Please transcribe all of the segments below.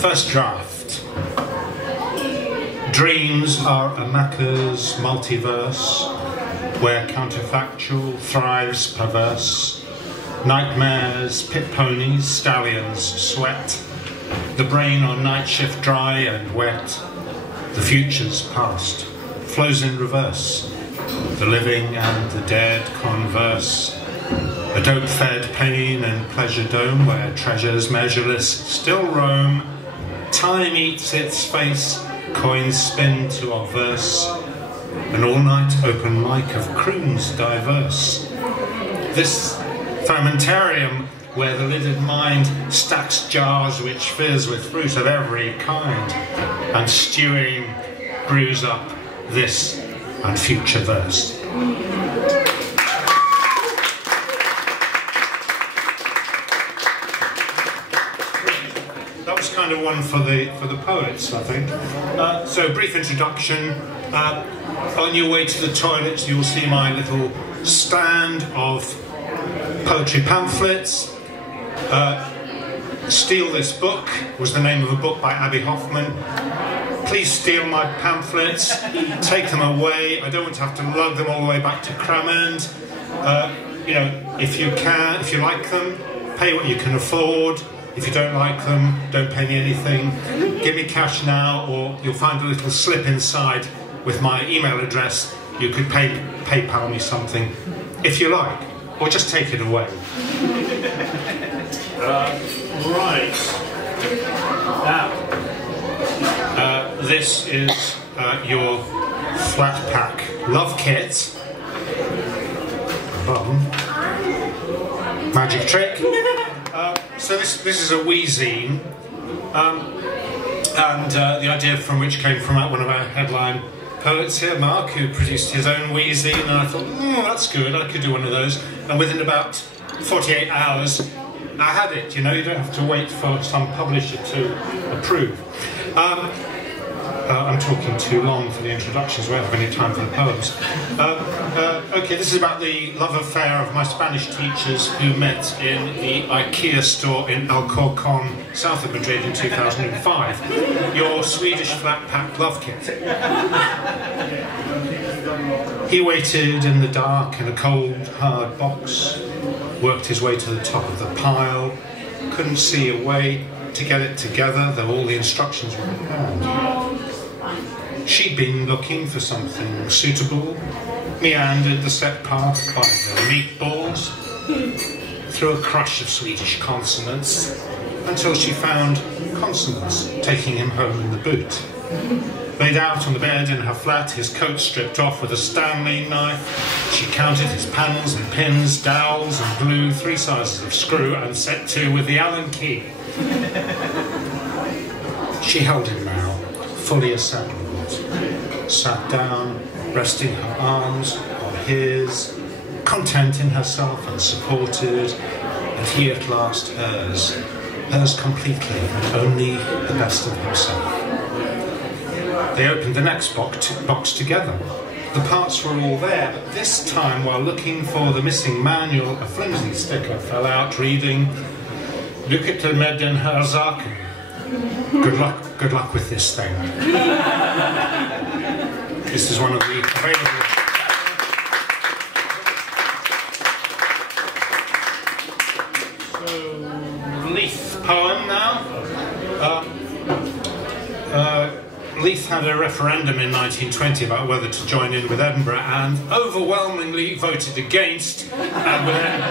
First draft. Dreams are a Macca's multiverse, where counterfactual thrives perverse. Nightmares, pit ponies, stallions sweat. The brain on night shift dry and wet. The future's past flows in reverse. The living and the dead converse. A dope-fed pain and pleasure dome where treasures measureless still roam. Time eats its face, coins spin to obverse. An all-night open mic of croons diverse. This fermentarium where the lidded mind stacks jars which fizz with fruit of every kind, and stewing brews up this and future verse. That was kind of one for the poets, I think. So, brief introduction. On your way to the toilet, you'll see my little stand of poetry pamphlets. Steal This Book was the name of a book by Abby Hoffman. Please steal my pamphlets, take them away. I don't want to have to lug them all the way back to Cramond. You know, if you can, if you like them, pay what you can afford. If you don't like them, don't pay me anything. Give me cash now, or you'll find a little slip inside with my email address. You could PayPal me something, if you like, or just take it away. Right. Now, this is your flat pack love kit. Magic trick. So this is a wee-zine, and the idea from which came from one of our headline poets here, Mark, who produced his own wee-zine, and I thought, that's good, I could do one of those. And within about 48 hours, I had it. You know, you don't have to wait for some publisher to approve. I'm talking too long for the introductions. We don't have any time for the poems. Okay, this is about the love affair of my Spanish teachers who met in the IKEA store in Alcorcon, south of Madrid in 2005. Your Swedish flat pack love kit. He waited in the dark in a cold, hard box, worked his way to the top of the pile, couldn't see a way to get it together, though all the instructions were in hand. She'd been looking for something suitable, meandered the set path by the meatballs, through a crush of Swedish consonants, until she found consonants taking him home in the boot. Laid out on the bed in her flat, his coat stripped off with a Stanley knife, she counted his panels and pins, dowels and glue, 3 sizes of screw, and set to with the Allen key. She held him now, fully assembled, sat down, resting her arms on his, content in herself and supported, and he at last hers completely, and only the best of himself. They opened the next box together. The parts were all there, but this time, while looking for the missing manual, a flimsy sticker fell out reading, "Lycka med den här saken." Good luck with this thing. This is one of the available. So, Leith poem now. Leith had a referendum in 1920 about whether to join in with Edinburgh, and overwhelmingly voted against, and were then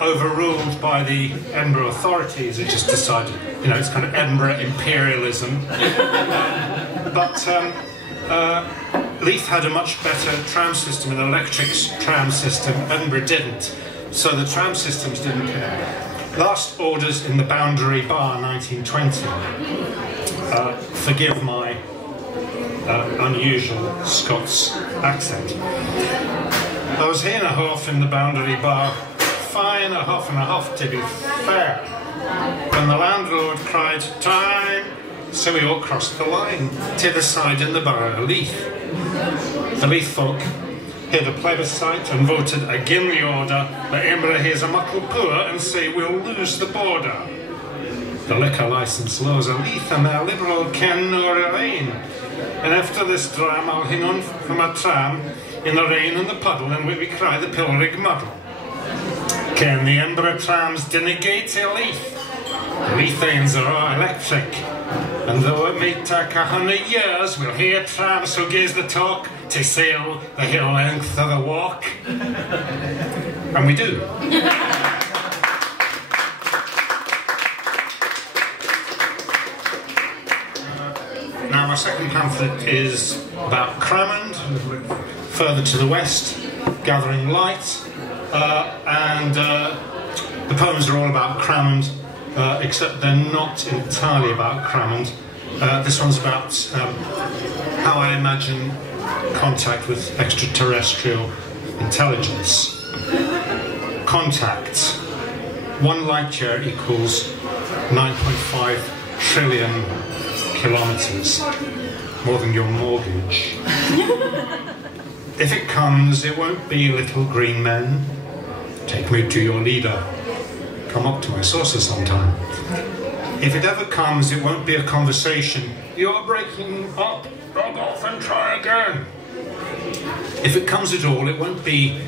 overruled by the Edinburgh authorities. It just decided, you know, it's kind of Edinburgh imperialism. But Leith had a much better tram system, an electric tram system. Edinburgh didn't, so the tram systems didn't care. Last orders in the Boundary Bar, 1920. Forgive my unusual Scots accent. I was here and a half in the Boundary Bar, fine a half and a half to be fair, when the landlord cried, "Time!" So we all crossed the line, to the side in the borough of Leith. The Leith folk held a plebiscite and voted against the order, but Edinburgh here's a muckle poor and say we'll lose the border. The liquor licence laws are leith and their liberal ken nor a rain. And after this dram I'll hang on for my tram in the rain and the puddle and we cry the pilrig muddle. Ken the Embra trams dinna gate a leith. The leithanes are all electric. And though it may take 100 years, we'll hear trams who gives the talk to sail the hill length of the walk. And we do. Now my second pamphlet is about Cramond, further to the west, gathering light, and the poems are all about Cramond, except they're not entirely about Cramond. This one's about how I imagine contact with extraterrestrial intelligence. Contact. 1 light year equals 9.5 trillion kilometres, more than your mortgage. If it comes, it won't be little green men. Take me to your leader. Come up to my saucer sometime. If it ever comes, it won't be a conversation. You're breaking up. Log off and try again. If it comes at all, it won't be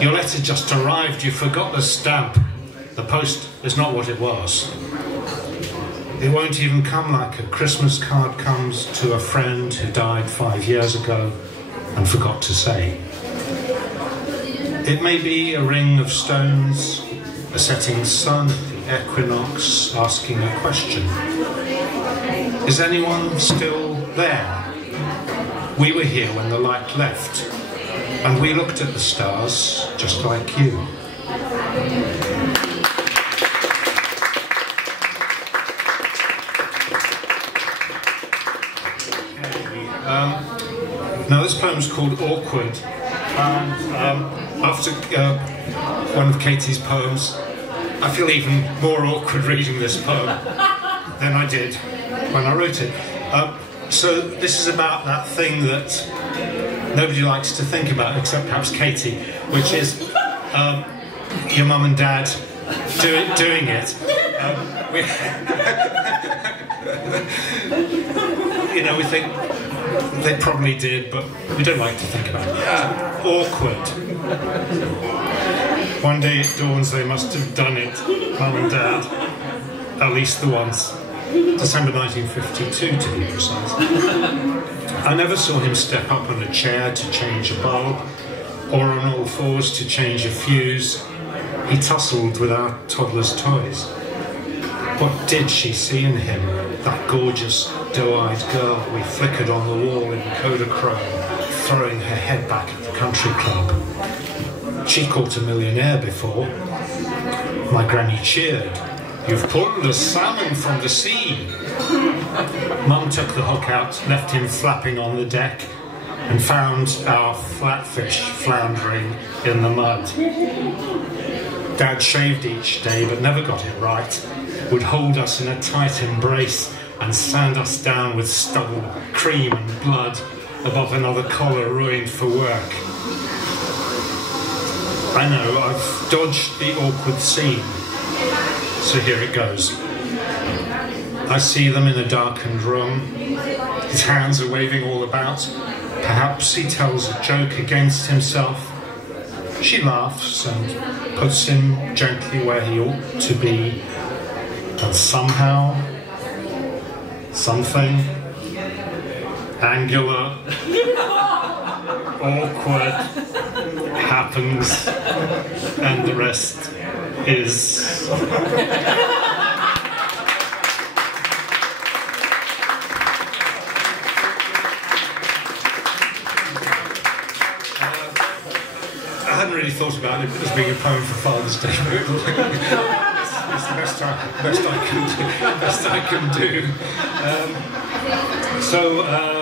your letter just arrived, you forgot the stamp. The post is not what it was. It won't even come like a Christmas card comes to a friend who died 5 years ago and forgot to say. It may be a ring of stones, a setting sun at the equinox asking a question. Is anyone still there? We were here when the light left, and we looked at the stars just like you. Now this poem's called Awkward, and after one of Katie's poems, I feel even more awkward reading this poem than I did when I wrote it. So this is about that thing that nobody likes to think about except perhaps Katie, which is your mum and dad doing it. You know, we think they probably did, but we don't like to think about it. Yeah. Awkward. One day it dawns they must have done it, mum and dad, at least the once. December 1952 to be precise. I never saw him step up on a chair to change a bulb, or on all fours to change a fuse. He tussled with our toddler's toys. What did she see in him, that gorgeous, doe-eyed girl we flickered on the wall in Kodachrome, throwing her head back at the country club? She caught a millionaire before. My granny cheered. You've pulled a salmon from the sea. Mum took the hook out, left him flapping on the deck, and found our flatfish floundering in the mud. Dad shaved each day but never got it right. Would hold us in a tight embrace and sand us down with stubble, cream and blood above another collar ruined for work. I know, I've dodged the awkward scene, so here it goes. I see them in a darkened room. His hands are waving all about. Perhaps he tells a joke against himself. She laughs and puts him gently where he ought to be. And somehow, something angular, awkward happens, and the rest is... I hadn't really thought about it as being a poem for Father's Day. It's the best I can do.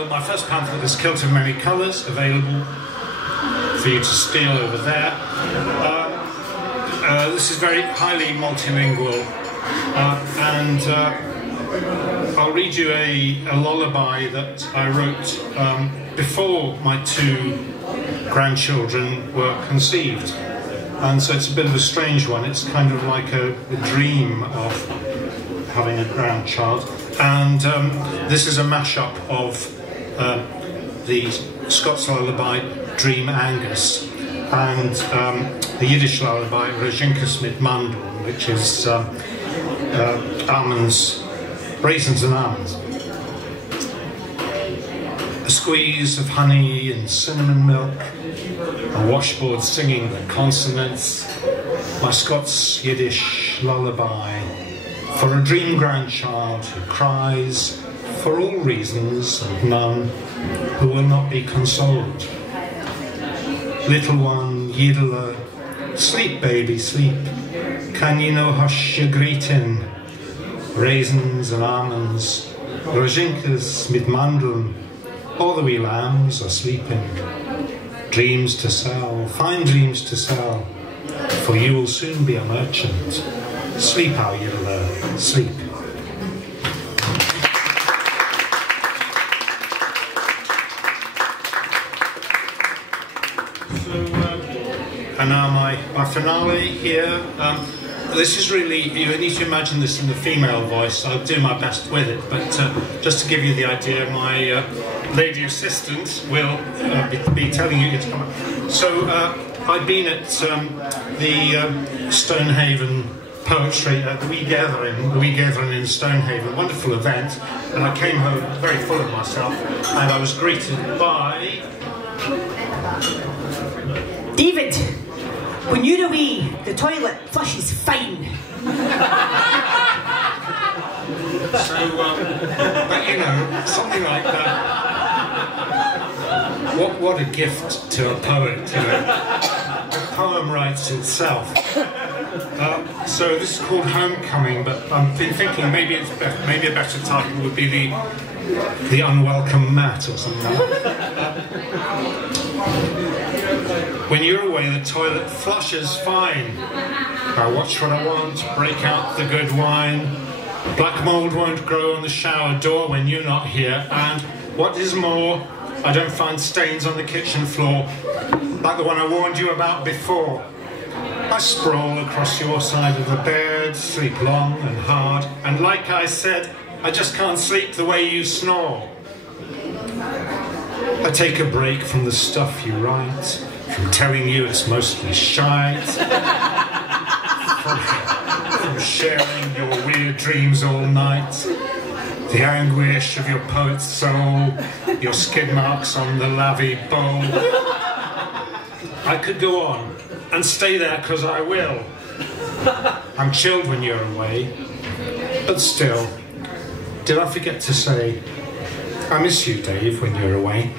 My first pamphlet is Kilt of Many Colours, available for you to steal over there. This is very highly multilingual, and I'll read you a lullaby that I wrote before my 2 grandchildren were conceived. And so it's a bit of a strange one. It's kind of like a dream of having a grandchild, and this is a mashup of the Scots lullaby Dream Angus and the Yiddish lullaby Razinkas mit Mandeln, which is almonds, raisins and almonds. A squeeze of honey and cinnamon milk, a washboard singing the consonants, my Scots Yiddish lullaby for a dream grandchild who cries for all reasons and none, who will not be consoled. Little one, Yiddler, sleep baby, sleep, can you no hush your greeting? Raisins and almonds, Razinkas mit Mandeln, all the wee lambs are sleeping. Dreams to sell, fine dreams to sell, for you will soon be a merchant. Sleep, our Yiddler, sleep. And now my finale here. This is really, you need to imagine this in the female voice. I'll do my best with it, but just to give you the idea, my lady assistant will be telling you to come up. So I've been at the Stonehaven Poetry at the Wee Gathering in Stonehaven, a wonderful event, and I came home very full of myself, and I was greeted by... David, when you're away, the toilet flushes fine. So, but you know, something like that. What a gift to a poet, you know. The poem writes itself. So this is called Homecoming, but I've been thinking maybe a better title would be the Unwelcome Mat or something like that. When you're away, the toilet flushes fine. I watch what I want, break out the good wine. Black mould won't grow on the shower door when you're not here. And what is more, I don't find stains on the kitchen floor, like the one I warned you about before. I sprawl across your side of the bed, sleep long and hard, and like I said, I just can't sleep the way you snore. I take a break from the stuff you write, from telling you it's mostly shite, from sharing your weird dreams all night, the anguish of your poet's soul, your skid marks on the lavvy bowl. I could go on and stay there because I will. I'm chilled when you're away, but still, did I forget to say, I miss you, Dave, when you're away.